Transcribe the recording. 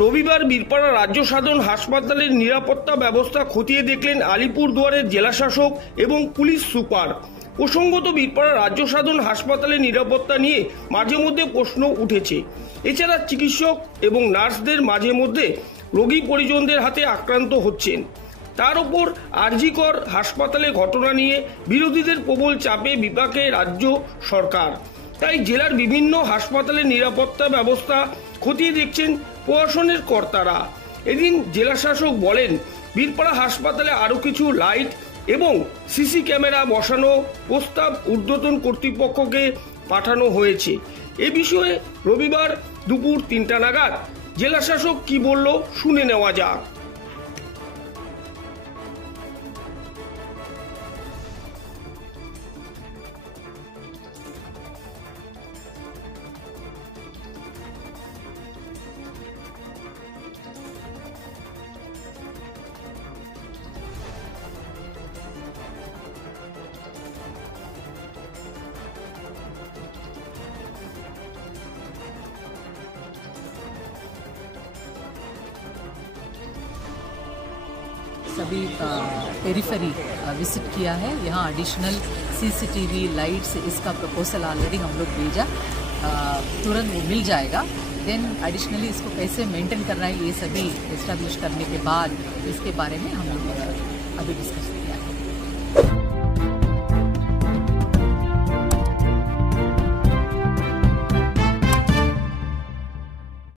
রবিবার বীরপাড়া রাজ্য সাধারণ হাসপাতালের নিরাপত্তা ব্যবস্থা খতিয়ে দেখলেন আলিপুরদুয়ারের জেলাশাসক এবং পুলিশ সুপার। প্রসঙ্গত বীরপাড়া রাজ্য সাধারণ হাসপাতালের নিরাপত্তা নিয়ে মাঝে মধ্যে প্রশ্ন উঠেছে। এছাড়া চিকিৎসক এবং নার্সদের মাঝে মধ্যে রোগী পরিজনদের হাতে আক্রান্ত হচ্ছেন। তার উপর আরজিকর হাসপাতালে ঘটনা নিয়ে বিরোধীদের প্রবল চাপে বিপাকে রাজ্য সরকার। তাই জেলার বিভিন্ন হাসপাতালের নিরাপত্তা ব্যবস্থা খতিয়ে দেখছেন প্রশাসনের কর্তারা। এদিন জেলাশাসক বলেন, বীরপাড়া হাসপাতালে আরও কিছু লাইট এবং সিসি ক্যামেরা বসানো প্রস্তাব ঊর্ধ্বতন কর্তৃপক্ষকে পাঠানো হয়েছে। এ বিষয়ে রবিবার দুপুর 3টা নাগাদ জেলাশাসক কি বলল শুনে নেওয়া যাক। सभी पेरिफेरी विजिट किया है। यहाँ एडिशनल सीसीटीवी लाइट्स इसका प्रपोजल ऑलरेडी हम लोग भेजा, तुरंत वो मिल जाएगा। देन एडिशनली इसको कैसे मेंटेन करना है ये सभी एस्टैब्लिश करने के बाद इसके बारे में हम लोग अभी डिस्कस किया है।